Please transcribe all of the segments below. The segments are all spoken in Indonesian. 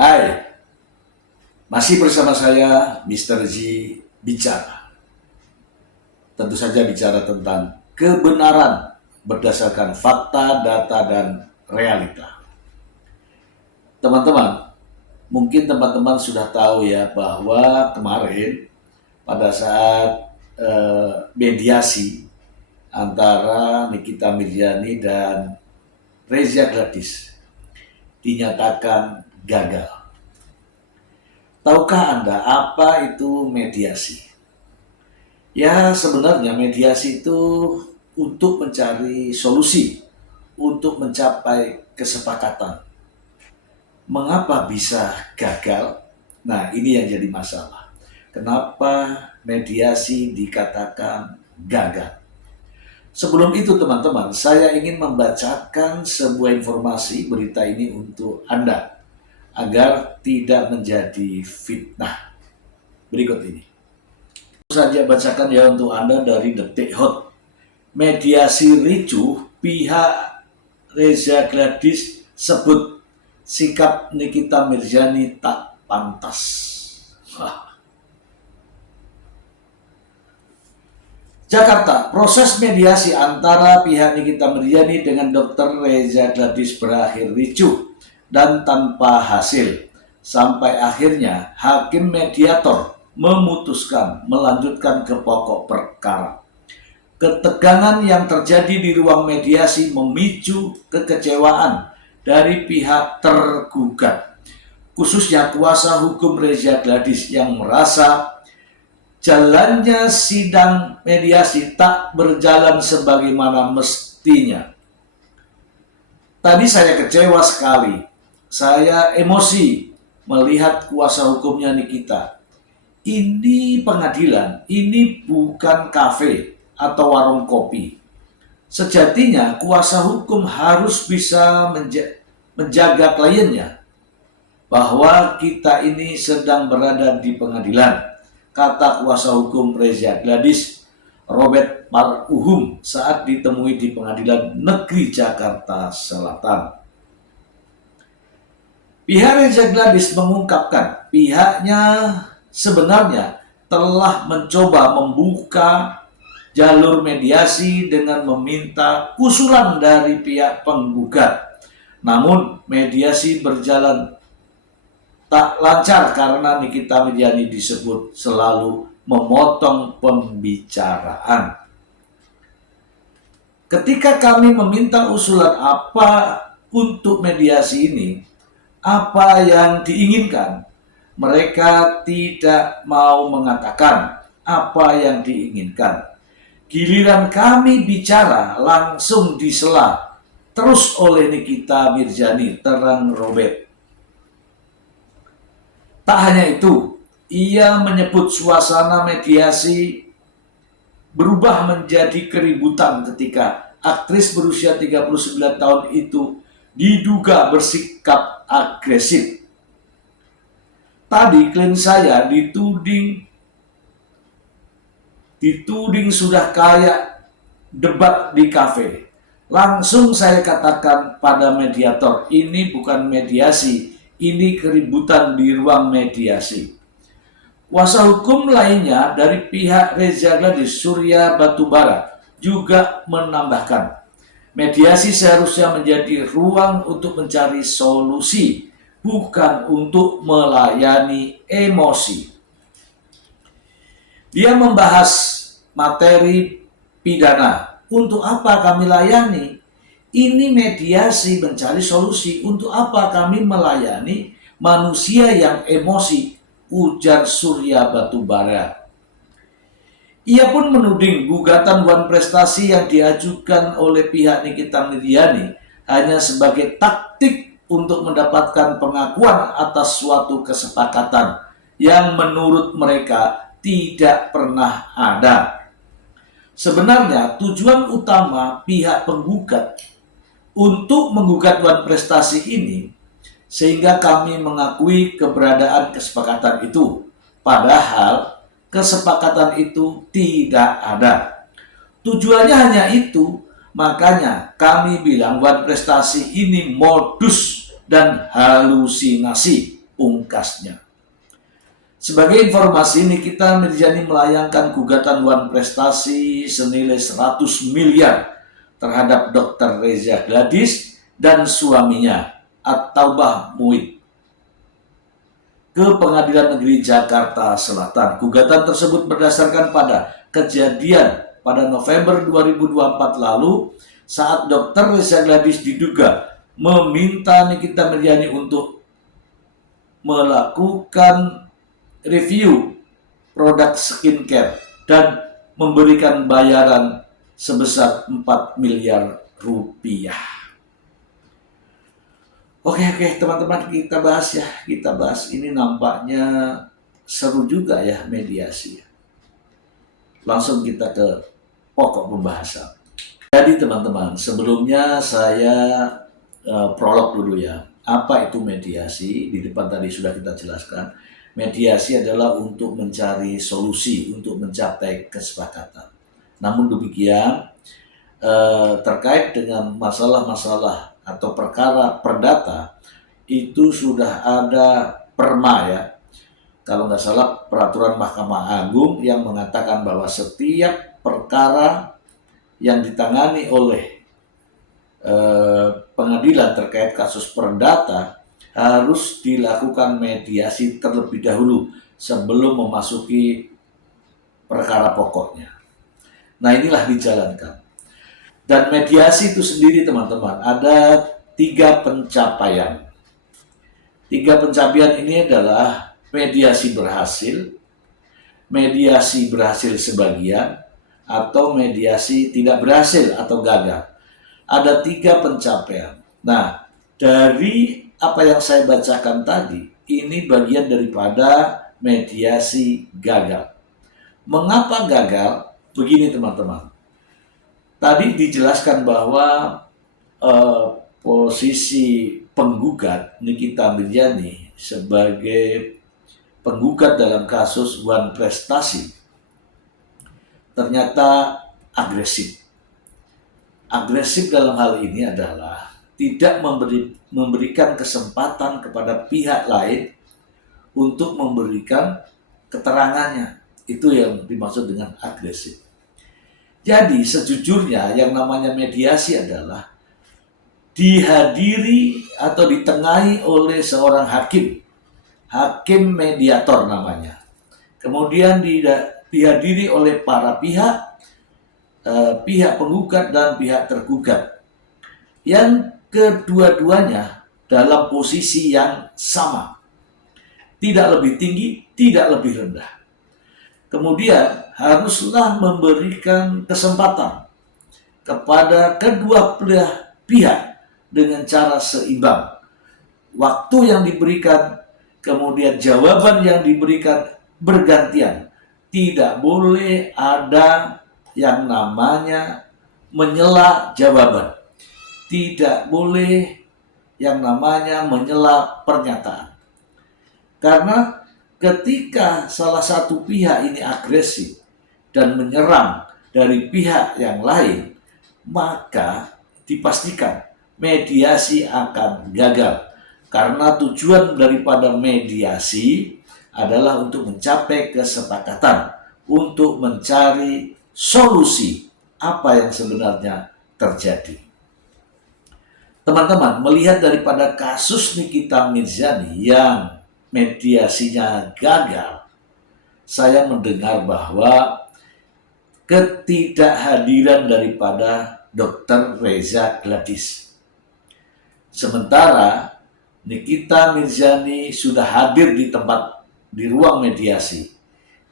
Hai, masih bersama saya Mr. G bicara. Tentu saja bicara tentang kebenaran berdasarkan fakta, data, dan realita. Teman-teman, mungkin teman-teman sudah tahu ya bahwa kemarin pada saat mediasi antara Nikita Mirzani dan Reza Gladys dinyatakan gagal. Tahukah Anda apa itu mediasi? Ya, sebenarnya mediasi itu untuk mencari solusi, untuk mencapai kesepakatan. Mengapa bisa gagal? Nah, ini yang jadi masalah. Kenapa mediasi dikatakan gagal? Sebelum itu teman-teman, saya ingin membacakan sebuah informasi berita ini untuk Anda agar tidak menjadi fitnah. Berikut ini. Saja bacakan ya untuk Anda dari Detik Hot. Mediasi ricuh, pihak Reza Gladys sebut sikap Nikita Mirzani tak pantas. Jakarta, proses mediasi antara pihak Nikita Mirzani dengan Dr. Reza Gladys berakhir ricuh dan tanpa hasil. Sampai akhirnya hakim mediator memutuskan melanjutkan ke pokok perkara. Ketegangan yang terjadi di ruang mediasi memicu kekecewaan dari pihak tergugat, khususnya kuasa hukum Reza Gladys yang merasa jalannya sidang mediasi tak berjalan sebagaimana mestinya. Tadi saya kecewa sekali. Saya emosi melihat kuasa hukumnya Nikita. Ini pengadilan, ini bukan kafe atau warung kopi. Sejatinya kuasa hukum harus bisa menjaga kliennya bahwa kita ini sedang berada di pengadilan, kata kuasa hukum Reza Gladys, Robert Marhum, saat ditemui di Pengadilan Negeri Jakarta Selatan. Pihak Reza Gladys mengungkapkan pihaknya sebenarnya telah mencoba membuka jalur mediasi dengan meminta usulan dari pihak penggugat. Namun mediasi berjalan tak lancar karena Nikita Mirzani disebut selalu memotong pembicaraan. Ketika kami meminta usulan apa untuk mediasi ini, apa yang diinginkan, mereka tidak mau mengatakan apa yang diinginkan. Giliran kami bicara langsung disela terus oleh Nikita Mirzani, terang Robert. Tak hanya itu, ia menyebut suasana mediasi berubah menjadi keributan ketika aktris berusia 39 tahun itu diduga bersikap agresif. Tadi klien saya dituding sudah kayak debat di kafe. Langsung saya katakan pada mediator, ini bukan mediasi, ini keributan di ruang mediasi. Kuasa hukum lainnya dari pihak Reza Gladys, Surya Batubara, juga menambahkan, mediasi seharusnya menjadi ruang untuk mencari solusi, bukan untuk melayani emosi. Dia membahas materi pidana. Untuk apa kami layani? Ini mediasi mencari solusi. Untuk apa kami melayani manusia yang emosi? Ujar Surya Batubara. Ia pun menuding gugatan wan prestasi yang diajukan oleh pihak Nikita Mirzani hanya sebagai taktik untuk mendapatkan pengakuan atas suatu kesepakatan yang menurut mereka tidak pernah ada. Sebenarnya tujuan utama pihak penggugat untuk menggugat wan prestasi ini sehingga kami mengakui keberadaan kesepakatan itu, padahal kesepakatan itu tidak ada. Tujuannya hanya itu, makanya kami bilang wan prestasi ini modus dan halusinasi, pungkasnya. Sebagai informasi, Nikita Mirzani melayangkan gugatan Wan Prestasi senilai 100 miliar terhadap Dr. Reza Gladys dan suaminya At-Taubah Muid ke Pengadilan Negeri Jakarta Selatan. Gugatan tersebut berdasarkan pada kejadian pada November 2024 lalu saat Dr. Reza Gladys diduga meminta Nikita Mirzani untuk melakukan review produk skincare dan memberikan bayaran sebesar 4 miliar rupiah. Oke teman-teman, kita bahas ya. Kita bahas, ini nampaknya seru juga ya mediasi. Langsung kita ke pokok pembahasan. Jadi teman-teman, sebelumnya saya prolog dulu ya. Apa itu mediasi? Di depan tadi sudah kita jelaskan. Mediasi adalah untuk mencari solusi, untuk mencapai kesepakatan. Namun demikian, terkait dengan masalah-masalah atau perkara perdata, itu sudah ada perma ya. Kalau nggak salah, peraturan Mahkamah Agung yang mengatakan bahwa setiap perkara yang ditangani oleh pengadilan terkait kasus perdata harus dilakukan mediasi terlebih dahulu sebelum memasuki perkara pokoknya. Nah, inilah dijalankan. Dan mediasi itu sendiri teman-teman, ada 3 pencapaian. 3 pencapaian ini adalah mediasi berhasil sebagian, atau mediasi tidak berhasil atau gagal. Ada 3 pencapaian. Nah, dari apa yang saya bacakan tadi, ini bagian daripada mediasi gagal. Mengapa gagal? Begini teman-teman. Tadi dijelaskan bahwa posisi penggugat Nikita Mirzani sebagai penggugat dalam kasus Wan Prestasi ternyata agresif. Agresif dalam hal ini adalah tidak memberikan kesempatan kepada pihak lain untuk memberikan keterangannya. Itu yang dimaksud dengan agresif. Jadi sejujurnya yang namanya mediasi adalah dihadiri atau ditengahi oleh seorang hakim mediator namanya. Kemudian dihadiri oleh para pihak penggugat dan pihak tergugat, yang kedua-duanya dalam posisi yang sama, tidak lebih tinggi, tidak lebih rendah. Kemudian haruslah memberikan kesempatan kepada kedua pihak dengan cara seimbang. Waktu yang diberikan, kemudian jawaban yang diberikan bergantian. Tidak boleh ada yang namanya menyela jawaban. Tidak boleh yang namanya menyela pernyataan. Karena ketika salah satu pihak ini agresif dan menyerang dari pihak yang lain, maka dipastikan mediasi akan gagal. Karena tujuan daripada mediasi adalah untuk mencapai kesepakatan, untuk mencari solusi apa yang sebenarnya terjadi. Teman-teman, melihat daripada kasus Nikita Mirzani yang mediasinya gagal, saya mendengar bahwa ketidakhadiran daripada Dr. Reza Gladys. Sementara Nikita Mirzani sudah hadir di ruang mediasi.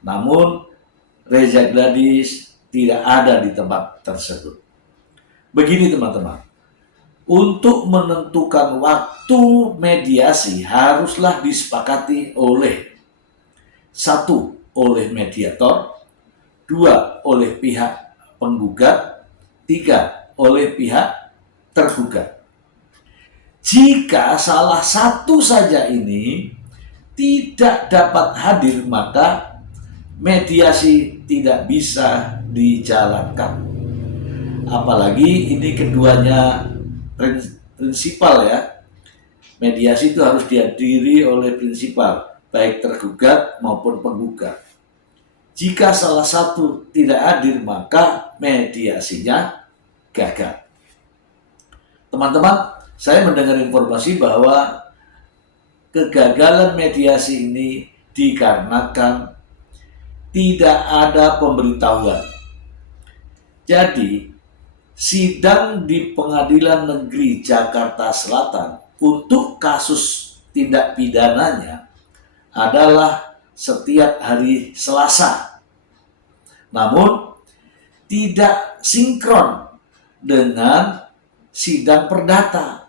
Namun Reza Gladys tidak ada di tempat tersebut. Begini teman-teman, untuk menentukan waktu mediasi haruslah disepakati oleh 1. oleh mediator, 2. oleh pihak penggugat, 3. oleh pihak tergugat. Jika salah satu saja ini tidak dapat hadir, maka mediasi tidak bisa dijalankan. Apalagi ini keduanya prinsipal ya, mediasi itu harus dihadiri oleh prinsipal, baik tergugat maupun penggugat. Jika salah satu tidak hadir, maka mediasinya gagal. Teman-teman, saya mendengar informasi bahwa kegagalan mediasi ini dikarenakan tidak ada pemberitahuan. Jadi, sidang di Pengadilan Negeri Jakarta Selatan untuk kasus tindak pidananya adalah setiap hari Selasa. Namun, tidak sinkron dengan sidang perdata.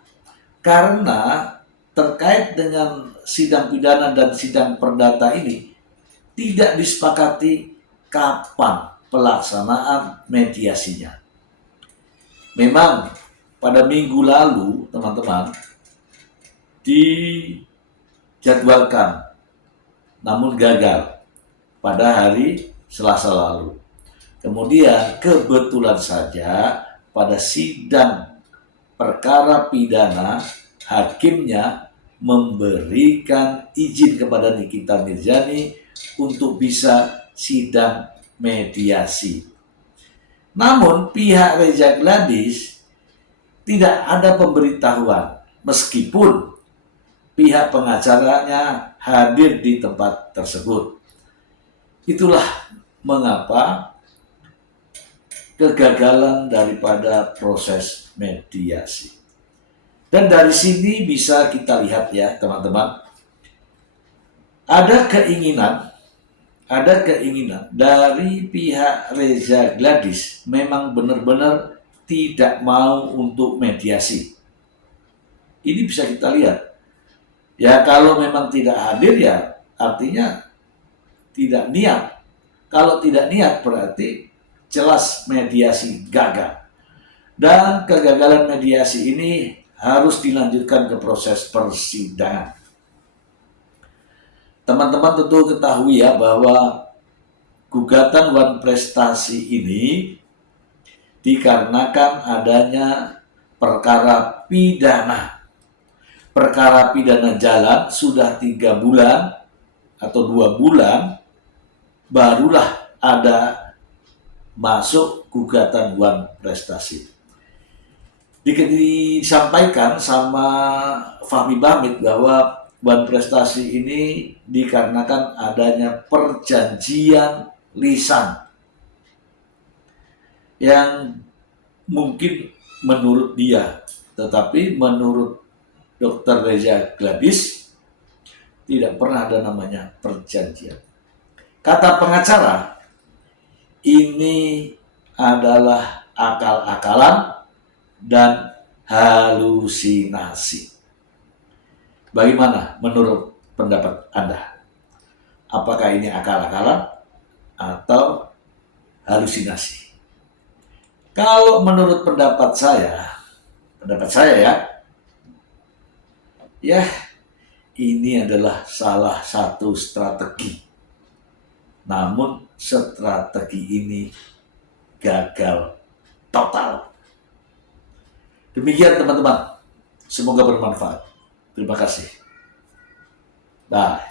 Karena terkait dengan sidang pidana dan sidang perdata ini tidak disepakati kapan pelaksanaan mediasinya. Memang pada minggu lalu, teman-teman, dijadwalkan, namun gagal pada hari Selasa lalu. Kemudian kebetulan saja pada sidang perkara pidana, hakimnya memberikan izin kepada Nikita Mirzani untuk bisa sidang mediasi. Namun pihak Reza Gladys tidak ada pemberitahuan, meskipun pihak pengacaranya hadir di tempat tersebut. Itulah mengapa kegagalan daripada proses mediasi. Dan dari sini bisa kita lihat ya teman-teman, ada keinginan dari pihak Reza Gladys memang benar-benar tidak mau untuk mediasi. Ini bisa kita lihat. Ya kalau memang tidak hadir ya artinya tidak niat. Kalau tidak niat berarti jelas mediasi gagal. Dan kegagalan mediasi ini harus dilanjutkan ke proses persidangan. Teman-teman tentu ketahui ya bahwa gugatan Wan Prestasi ini dikarenakan adanya perkara pidana. Perkara pidana jalan sudah 3 bulan atau 2 bulan, barulah ada masuk gugatan Wan Prestasi. Disampaikan sama Fahmi Bahmid bahwa Wan Prestasi ini dikarenakan adanya perjanjian lisan yang mungkin menurut dia, tetapi menurut Dr. Reza Gladys tidak pernah ada namanya perjanjian. Kata pengacara, ini adalah akal-akalan dan halusinasi. Bagaimana menurut pendapat Anda? Apakah ini akal-akalan atau halusinasi? Kalau menurut pendapat saya ya, ini adalah salah satu strategi. Namun strategi ini gagal total. Demikian teman-teman. Semoga bermanfaat. Terima kasih. Bye.